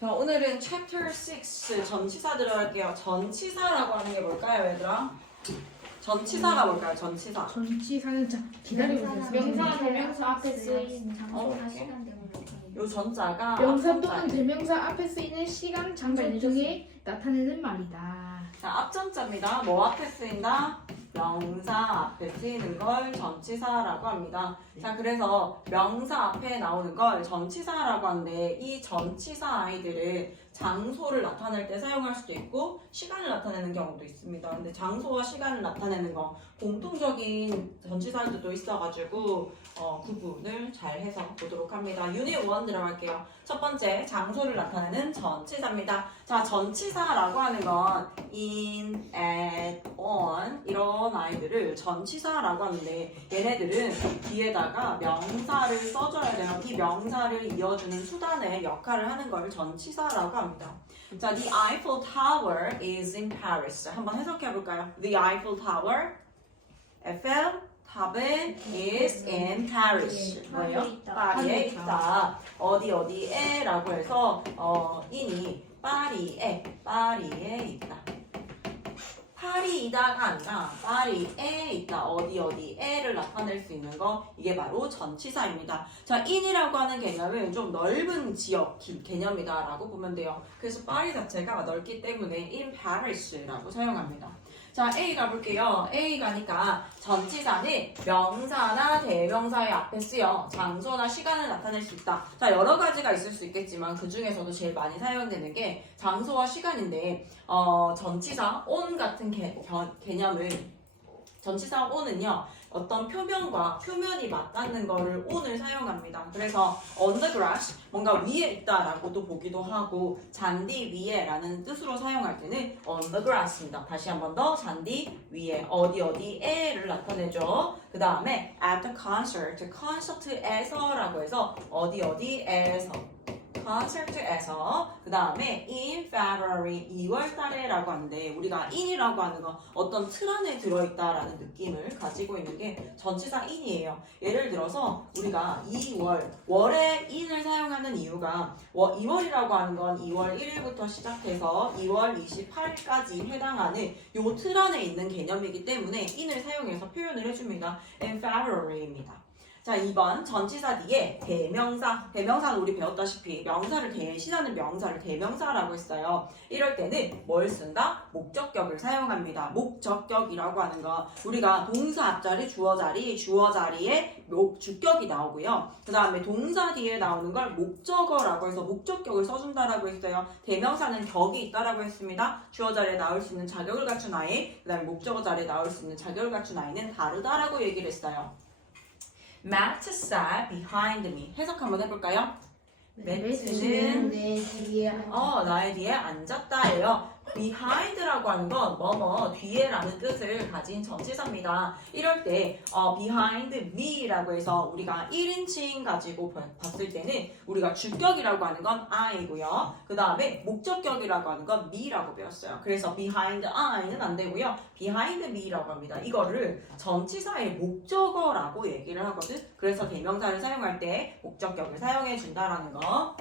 자, 오늘은 Chapter 6 전치사 들어갈게요. 전치사라고 하는 게 뭘까요, 얘들아? 전치사가 뭘까요? 전치사. 전치사는 기다려보세요. 명사, 대명사 앞에 쓰인 장소나 오케이. 시간 등을 나타내는 요 전자가 명사 앞전자예요. 또는 대명사 앞에 쓰이는 시간, 장소 등에 나타내는 말이다. 자, 앞전자입니다. 뭐 앞에 쓰인다? 명사 앞에 쓰이는 걸 전치사라고 합니다. 자, 그래서 명사 앞에 나오는 걸 전치사라고 하는데 이 전치사 아이들은 장소를 나타낼 때 사용할 수도 있고 시간을 나타내는 경우도 있습니다. 근데 장소와 시간을 나타내는 거 공통적인 전치사들도 있어가지고 구분을 잘 해서 보도록 합니다. 유닛 1 들어갈게요. 첫 번째, 장소를 나타내는 전치사입니다. 자, 전치사라고 하는 건 in, at, on 이런 아이들을 전치사라고 하는데 얘네들은 뒤에다가 명사를 써줘야 돼요. 이 명사를 이어주는 수단의 역할을 하는 걸 전치사라고 합니다. 자, the Eiffel Tower is in Paris. 한번 해석해 볼까요? The Eiffel Tower, 에펠 탑은 is in Paris. 뭐예요? 파리에 있다. 어디에라고 해서 in이 파리에 있다. 파리이다가 아니라 파리에 있다. 어디에를 나타낼 수 있는 거 이게 바로 전치사입니다. 자, in이라고 하는 개념은 좀 넓은 지역 개념이다라고 보면 돼요. 그래서 파리 자체가 넓기 때문에 in Paris라고 사용합니다. 자, A 가볼게요. A 가니까 전치사는 명사나 대명사의 앞에 쓰여 장소나 시간을 나타낼 수 있다. 자, 여러 가지가 있을 수 있겠지만 그 중에서도 제일 많이 사용되는 게 장소와 시간인데 전치사 on 같은 개념은 전치사 on은요 어떤 표면이 맞닿는 거를 on을 사용합니다. 그래서 on the grass 뭔가 위에 있다라고도 보기도 하고 잔디 위에라는 뜻으로 사용할 때는 on the grass입니다. 다시 한 번 더 잔디 위에 어디에를 나타내죠. 그 다음에 at the concert 콘서트에서라고 해서 어디에서 콘서트에서 그 다음에 in February 2월 달에라고 하는데 우리가 in이라고 하는 건 어떤 틀 안에 들어있다라는 느낌을 가지고 있는 게 전치사 in이에요. 예를 들어서 우리가 2월 월에 in을 사용하는 이유가 2월이라고 하는 건 2월 1일부터 시작해서 2월 28일까지 해당하는 요 틀 안에 있는 개념이기 때문에 in을 사용해서 표현을 해줍니다. in February입니다. 자, 2번 전치사 뒤에 대명사는 우리 배웠다시피 명사를 대신하는 명사를 대명사라고 했어요. 이럴 때는 뭘 쓴다? 목적격을 사용합니다. 목적격이라고 하는 건 우리가 동사 앞자리 주어 자리에 주격이 나오고요. 그 다음에 동사 뒤에 나오는 걸 목적어라고 해서 목적격을 써준다라고 했어요. 대명사는 격이 있다라고 했습니다. 주어 자리에 나올 수 있는 자격을 갖춘 아이, 그 다음에 목적어 자리에 나올 수 있는 자격을 갖춘 아이는 다르다라고 얘기를 했어요. Matt sat behind me. 해석 한번 해볼까요? Matt는 내 뒤에 나의 뒤에 앉았다예요. behind라고 하는 건 뭐뭐 뒤에라는 뜻을 가진 전치사입니다. 이럴 때 behind me라고 해서 우리가 1인칭 가지고 봤을 때는 우리가 주격이라고 하는 건 I고요. 그 다음에 목적격이라고 하는 건 me라고 배웠어요. 그래서 behind I는 안 되고요. behind me라고 합니다. 이거를 전치사의 목적어라고 얘기를 하거든. 그래서 대명사를 사용할 때 목적격을 사용해 준다라는 거.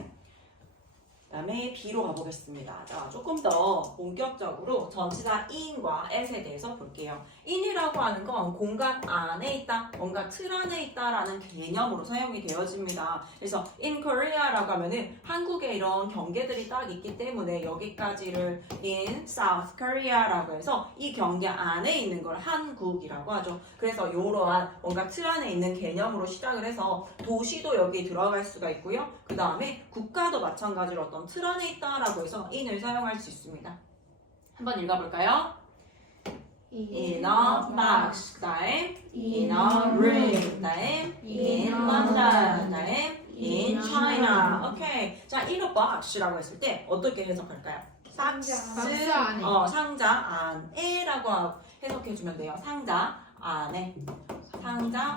그 다음에 B로 가보겠습니다. 자, 조금 더 본격적으로 전치사 in과 at에 대해서 볼게요. in이라고 하는 건 공간 안에 있다, 뭔가 틀 안에 있다라는 개념으로 사용이 되어집니다. 그래서 in Korea라고 하면은 한국에 이런 경계들이 딱 있기 때문에 여기까지를 in South Korea라고 해서 이 경계 안에 있는 걸 한국이라고 하죠. 그래서 이러한 뭔가 틀 안에 있는 개념으로 시작을 해서 도시도 여기 들어갈 수가 있고요. 그 다음에 국가도 마찬가지로 어떤 틀 안에 있다라고 해서 in을 사용할 수 있습니다. 한번 읽어볼까요? In a box, 그 다음 in a room, 그 다음 in London, 그 다음 in China. 오케이. 자, in a box라고 했을 때 어떻게 해석할까요? 박스 안에. 상자 안에라고 해석해주면 돼요. 상자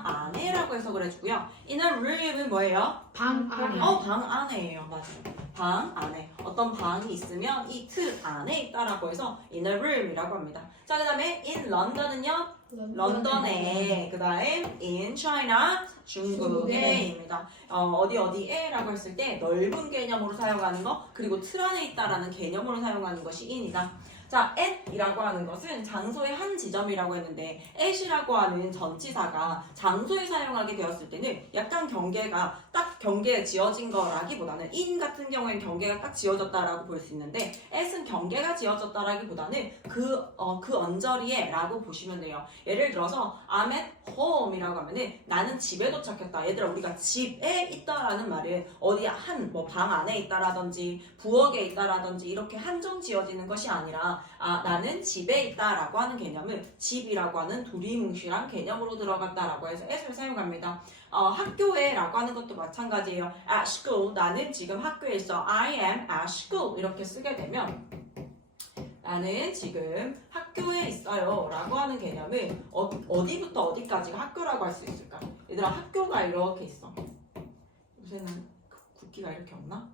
안에라고 해석을 해주고요. In a room은 뭐예요? 방 안에. 방 안에예요. 맞아요. 방 안에 어떤 방이 있으면 이 틀 안에 있다라고 해서 in a room이라고 합니다. 자, 그 다음에 in London은요 런던에, 그 다음 in China 중국에입니다. 어디에라고 했을 때 넓은 개념으로 사용하는 거, 그리고 틀 안에 있다라는 개념으로 사용하는 것이 in이다. 자, at이라고 하는 것은 장소의 한 지점이라고 했는데 at이라고 하는 전치사가 장소에 사용하게 되었을 때는 약간 경계가 딱 경계에 지어진 거라기보다는 in 같은 경우에는 경계가 딱 지어졌다라고 볼 수 있는데 at은 경계가 지어졌다라기보다는 그 언저리에 라고 보시면 돼요. 예를 들어서 I'm at home이라고 하면은 나는 집에 도착했다. 얘들아, 우리가 집에 있다라는 말은 어디 뭐 방 안에 있다라든지 부엌에 있다라든지 이렇게 한정 지어지는 것이 아니라 나는 집에 있다라고 하는 개념은 집이라고 하는 두리뭉실한 개념으로 들어갔다라고 해서 at을 사용합니다. 학교에라고 하는 것도 마찬가지예요. At school, 나는 지금 학교에 있어. I am at school 이렇게 쓰게 되면 나는 지금 학교에 있어요 라고 하는 개념은 어디부터 어디까지가 학교라고 할 수 있을까? 얘들아, 학교가 이렇게 있어. 요새는 국기가 이렇게 없나?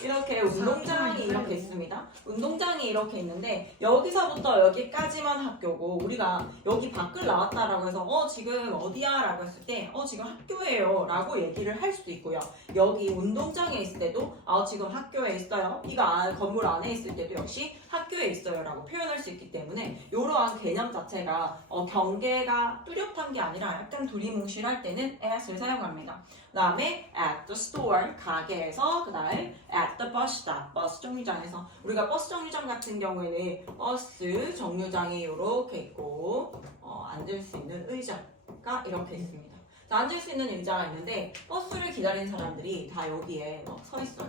이렇게 운동장이 이렇게 있습니다. 운동장이 이렇게 있는데 여기서부터 여기까지만 학교고 우리가 여기 밖을 나왔다라고 해서 지금 어디야? 라고 했을 때 지금 학교예요 라고 얘기를 할 수도 있고요. 여기 운동장에 있을 때도 지금 학교에 있어요. 이거 건물 안에 있을 때도 역시 학교에 있어요 라고 표현할 수 있기 때문에 이러한 개념 자체가 경계가 뚜렷한 게 아니라 약간 두리뭉실할 때는 at을 사용합니다. 그 다음에 at the store, 가게에서, 그 다음에 at the bus stop, 버스 정류장에서. 우리가 버스 정류장 같은 경우에는 버스 정류장이 이렇게 있고 앉을 수 있는 의자가 이렇게 있습니다. 자, 앉을 수 있는 의자가 있는데 버스를 기다리는 사람들이 다 여기에 서 있어요.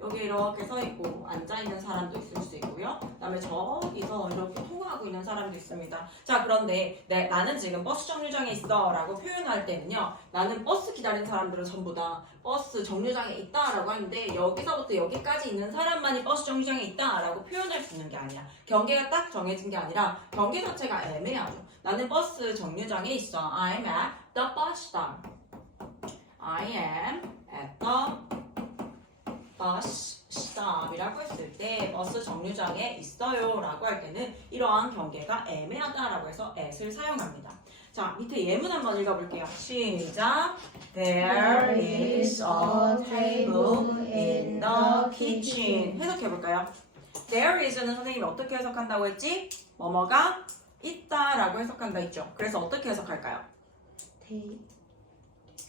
여기 이렇게 서 있고 앉아 있는 사람도 있을 수 있고요. 그다음에 저기서 이렇게 통화하고 있는 사람도 있습니다. 자, 그런데 나는 지금 버스 정류장에 있어라고 표현할 때는요. 나는 버스 기다리는 사람들은 전부 다 버스 정류장에 있다라고 하는데 여기서부터 여기까지 있는 사람만이 버스 정류장에 있다라고 표현할 수 있는 게 아니야. 경계가 딱 정해진 게 아니라 경계 자체가 애매하죠. 나는 버스 정류장에 있어. I'm at the bus stop. I am at the bus stop이라고 했을 때 버스 정류장에 있어요 라고 할 때는 이러한 경계가 애매하다라고 해서 at을 사용합니다. 자, 밑에 예문 한번 읽어볼게요. 시작. There is a table in the kitchen. 해석해볼까요? There is는 선생님이 어떻게 해석한다고 했지? 뭐뭐가 있다라고 해석한다 했죠. 그래서 어떻게 해석할까요?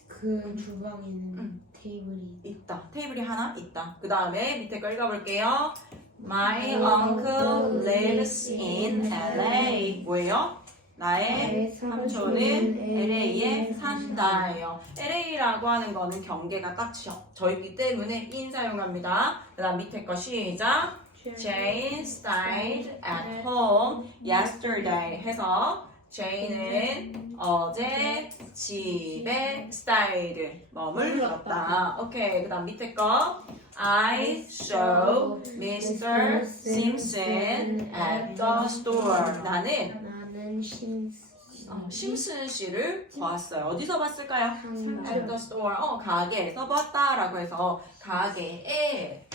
그 주방에는 테이블이 있다. 테이블이 하나 있다. 그 다음에 밑에 거 읽어볼게요. My uncle lives in LA. 뭐예요? 나의 삼촌은 LA에 산다예요. LA라고 하는 거는 경계가 딱 저있기 때문에 in 사용합니다. 그 다음 밑에 거 시작. Jane stayed at home yesterday 해서 Jane은 어제 집에 stayed 머물렀다. 오케이. 그 다음 밑에 거 I saw Mr. Simpson at the store. 나는 심슨 씨를 봤어요. 어디서 봤을까요? At the store. 가게에서 봤다라고 해서 가게에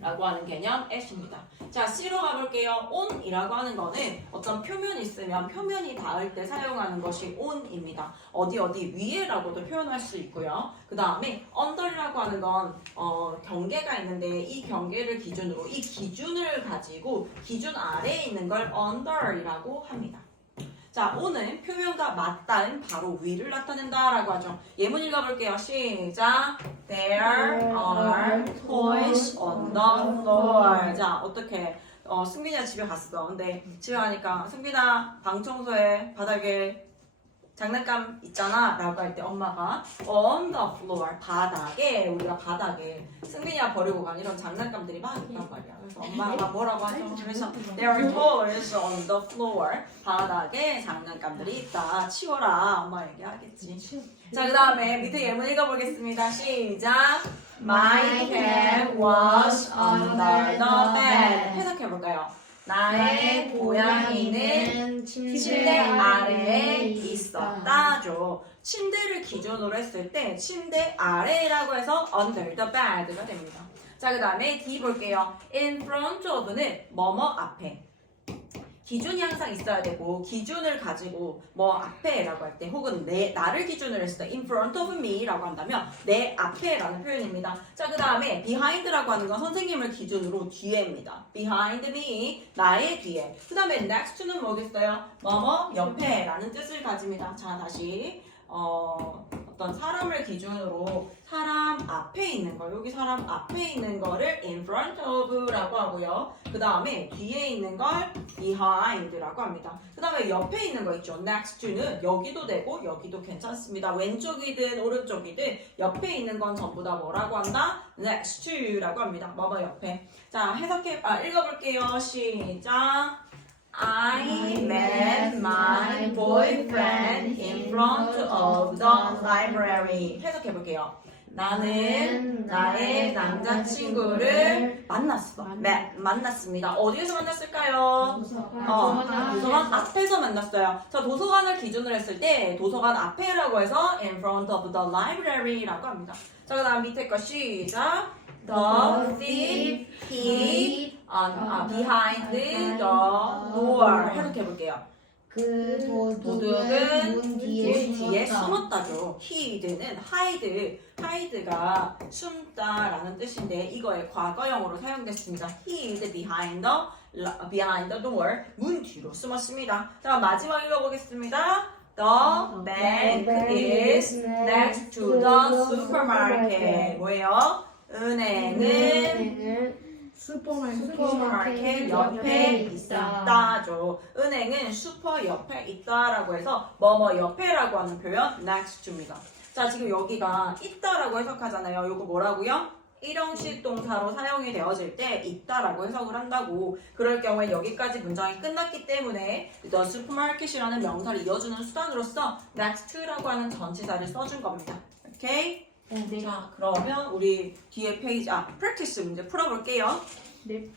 라고 하는 개념 at입니다. 자, C로 가볼게요. on이라고 하는 거는 어떤 표면이 있으면 표면이 닿을 때 사용하는 것이 on입니다. 어디 위에라고도 표현할 수 있고요. 그 다음에 under라고 하는 건 경계가 있는데 이 경계를 기준으로 이 기준을 가지고 기준 아래에 있는 걸 under이라고 합니다. 자, on은 표면과 맞닿은 바로 위를 나타낸다라고 하죠. 예문 읽어볼게요. 시작. There are toys on the floor. 자, 어떻게? 승빈이가 집에 갔어. 근데 집에 가니까 승빈아, 방 청소해. 바닥에 장난감 있잖아 라고 할 때 엄마가 on the floor, 바닥에, 우리가 바닥에 승빈이가 버리고 간 이런 장난감들이 막 있단 말이야. 그래서 엄마가 뭐라고 하죠? 그래서 there are toys on the floor, 바닥에 장난감들이 있다. 치워라. 엄마 얘기하겠지. 자, 그 다음에 밑에 예문 읽어보겠습니다. 시작. My cat was under the bed. 해석해볼까요? 나의 고양이는 침대 아래에 있었다죠. 침대를 기준으로 했을 때 침대 아래라고 해서 under the bed가 됩니다. 자, 그 다음에 D 볼게요. in front of는 뭐뭐 앞에. 기준이 항상 있어야 되고 기준을 가지고 뭐 앞에라고 할 때 혹은 나를 기준으로 했을 때 in front of me라고 한다면 내 앞에라는 표현입니다. 자, 그 다음에 behind라고 하는 건 선생님을 기준으로 뒤에입니다. behind me 나의 뒤에. 그 다음에 next to는 뭐겠어요? 뭐뭐 옆에라는 뜻을 가집니다. 자, 다시 어떤 사람을 기준으로 사람 앞에 있는 거, 여기 사람 앞에 있는 거를 in front of라고 하고요. 그 다음에 뒤에 있는 걸 behind라고 합니다. 그 다음에 옆에 있는 거 있죠. next to는 여기도 되고 여기도 괜찮습니다. 왼쪽이든 오른쪽이든 옆에 있는 건 전부 다 뭐라고 한다? next to라고 합니다. 뭐뭐 옆에. 자, 읽어볼게요. 시작. I met my boyfriend in front of the library. 해석해볼게요. 나는 나의 남자친구를 만났습니다. 어디에서 만났을까요? 도서관 앞에서 만났어요. 자, 도서관을 기준으로 했을 때 도서관 앞에라고 해서 in front of the library라고 합니다. 자, 그 다음 밑에 거 시작. The thief hid behind the door. 해석해볼게요. 그 도둑은 문 뒤에 숨었다죠. hid는 hide가 숨다라는 뜻인데 이거의 과거형으로 사용됐습니다. hid behind the door. 문 뒤로 숨었습니다. 자, 마지막 읽어보겠습니다. The bank is next to the supermarket. 뭐예요? 은행은 슈퍼마켓 옆에 있다죠. 은행은 슈퍼 옆에 있다라고 해서 뭐뭐 옆에라고 하는 표현 next to입니다. 자, 지금 여기가 있다라고 해석하잖아요. 이거 뭐라고요? 일형식 동사로 사용이 되어질 때 있다라고 해석을 한다고. 그럴 경우에 여기까지 문장이 끝났기 때문에 the supermarket이라는 명사를 이어주는 수단으로서 next to라고 하는 전치사를 써준 겁니다. 오케이? 네. 자, 그러면 우리 뒤에 페이지 practice 문제 풀어볼게요. 네.